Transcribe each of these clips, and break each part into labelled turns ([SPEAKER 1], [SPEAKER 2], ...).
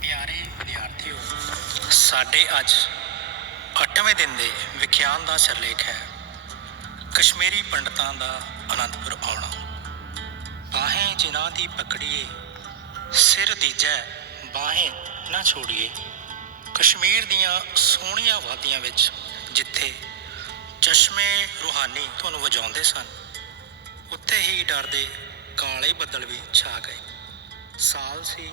[SPEAKER 1] ਪਿਆਰੇ ਵਿਦਿਆਰਥੀਓ, ਸਾਡੇ ਅੱਜ 8ਵੇਂ ਦਿਨ ਦੇ ਵਿਖਿਆਨ ਦਾ ਸਿਰਲੇਖ ਹੈ। ਕਸ਼ਮੀਰੀ ਪੰਡਤਾਂ ਦਾ ਅਨੰਦਪੁਰ ਆਉਣਾ। ਬਾਹੇ ਜਿਨ੍ਹਾਂ ਦੀ ਪਕੜੀਏ, ਸਿਰ ਦੀਜੈ, ਬਾਹੇ ਨਾ ਛੋੜੀਏ। ਕਸ਼ਮੀਰ ਦੀਆਂ ਸੋਹਣੀਆਂ ਵਾਦੀਆਂ ਵਿੱਚ ਜਿੱਥੇ ਚਸ਼ਮੇ ਰੂਹਾਨੀ ਤੁਹਾਨੂੰ ਵਜਾਉਂਦੇ ਸਨ, ਉੱਥੇ ਹੀ ਡਰਦੇ ਕਾਲੇ ਬੱਦਲ ਵੀ ਛਾ ਗਏ। ਸਾਲ ਸੀ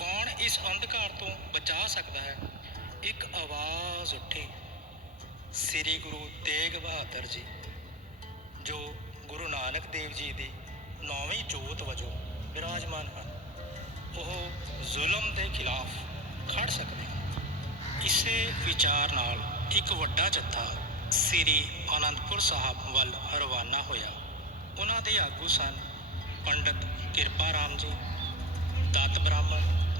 [SPEAKER 1] ਕੌਣ ਇਸ ਅੰਧਕਾਰ ਤੋਂ ਬਚਾ ਸਕਦਾ ਹੈ? ਇੱਕ ਆਵਾਜ਼ ਉੱਠੀ। ਸ੍ਰੀ ਗੁਰੂ ਤੇਗ ਬਹਾਦਰ ਜੀ, ਜੋ ਗੁਰੂ ਨਾਨਕ ਦੇਵ ਜੀ ਦੀ ਨੌਵੀਂ ਜੋਤ ਵਜੋਂ ਵਿਰਾਜਮਾਨ ਹਨ। ਉਹ ਜ਼ੁਲਮ ਦੇ ਖਿਲਾਫ ਖੜ ਸਕਦੇ ਹਨ। ਇਸੇ ਵਿਚਾਰ ਨਾਲ ਇੱਕ ਵੱਡਾ ਜੱਥਾ ਸ੍ਰੀ ਆਨੰਦਪੁਰ ਸਾਹਿਬ ਵੱਲ ਰਵਾਨਾ ਹੋਇਆ। ਉਹਨਾਂ ਦੇ ਆਗੂ ਸਨ ਪੰਡਤ ਕਿਰਪਾ ਰਾਮ ਜੀ, ਦਤ ਬ੍ਰਾਹਮਣ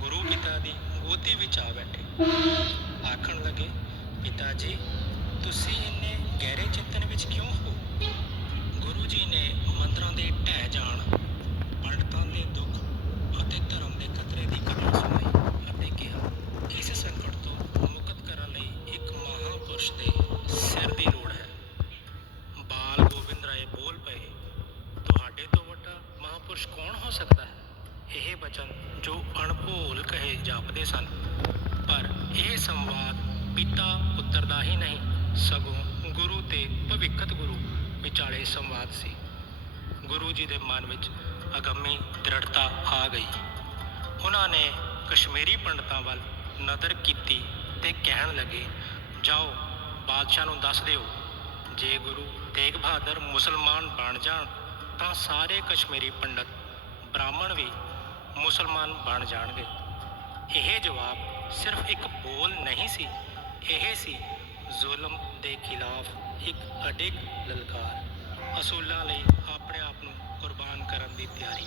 [SPEAKER 1] ਗੁਰੂ ਪਿਤਾ ਦੀ ਗੋਦੀ ਵਿੱਚ ਆ ਬੈਠੇ। ਆਖਣ ਲੱਗੇ, ਪਿਤਾ ਜੀ, ਤੁਸੀਂ ਇੰਨੇ ਗਹਿਰੇ ਚਿੰਤਨ ਵਿੱਚ ਕਿਉਂ ਹੋ? ਗੁਰੂ ਜੀ ਨੇ ਮੰਦਰਾਂ ਦੇ ਢਹਿ ਜਾਣ ਪੰਡਤਾਂ ਦੇ ਦੁੱਖ ਅਤੇ ਧਰਮ ਦੇ ਖਤਰੇ ਦੀ ਕਹਾਣੀ ਸੁਣਾਈ ਅਤੇ ਕਿਹਾ, ਇਸ ਸੰਕਟ ਤੋਂ ਮੁਕਤ ਕਰਨ ਲਈ ਇੱਕ ਮਹਾਪੁਰਸ਼ ਦੇ ਸਿਰ ਦੀ ਲੋੜ ਹੈ। ਬਾਲ ਗੋਬਿੰਦ ਰਾਏ ਬੋਲ ਪਏ, ਤੁਹਾਡੇ ਤੋਂ ਵੱਡਾ ਮਹਾਪੁਰਸ਼ ਕੌਣ ਹੋ ਸਕਦਾ? ਹੈ ਜੋ ਅਣਭੋਲ ਕਹੇ ਜਾਪਦੇ ਸਨ। ਪਰ ਇਹ ਸੰਵਾਦ ਪਿਤਾ ਪੁੱਤਰ ਦਾ ਹੀ ਨਹੀਂ, ਸਗੋਂ ਗੁਰੂ ਤੇ ਭਵਿੱਖਤ ਗੁਰੂ ਵਿਚਾਲੇ ਸੰਵਾਦ ਸੀ। ਗੁਰੂ ਜੀ ਦੇ ਮਨ ਵਿੱਚ ਅਗੰਮੀ ਦ੍ਰਿੜਤਾ ਆ ਗਈ। ਉਹਨਾਂ ਨੇ ਕਸ਼ਮੀਰੀ ਪੰਡਤਾਂ ਵੱਲ ਨਦਰ ਕੀਤੀ ਤੇ ਕਹਿਣ ਲੱਗੇ, ਜਾਓ, ਬਾਦਸ਼ਾਹ ਨੂੰ ਦੱਸ ਦਿਓ, ਜੇ ਗੁਰੂ ਤੇਗ ਬਹਾਦਰ ਮੁਸਲਮਾਨ ਬਣ ਜਾਣ ਤਾਂ ਸਾਰੇ ਕਸ਼ਮੀਰੀ ਪੰਡਤ ਬ੍ਰਾਹਮਣ ਵੀ ਮੁਸਲਮਾਨ ਬਣ ਜਾਣਗੇ। ਇਹ ਜਵਾਬ ਸਿਰਫ ਇੱਕ ਬੋਲ ਨਹੀਂ ਸੀ, ਇਹ ਸੀ ਜ਼ੁਲਮ ਦੇ ਖਿਲਾਫ ਇੱਕ ਅਡਿੱਗ ਲਲਕਾਰ। ਅਸੂਲਾਂ ਲਈ ਆਪਣੇ ਆਪ ਨੂੰ ਕੁਰਬਾਨ ਕਰਨ ਦੀ ਤਿਆਰੀ।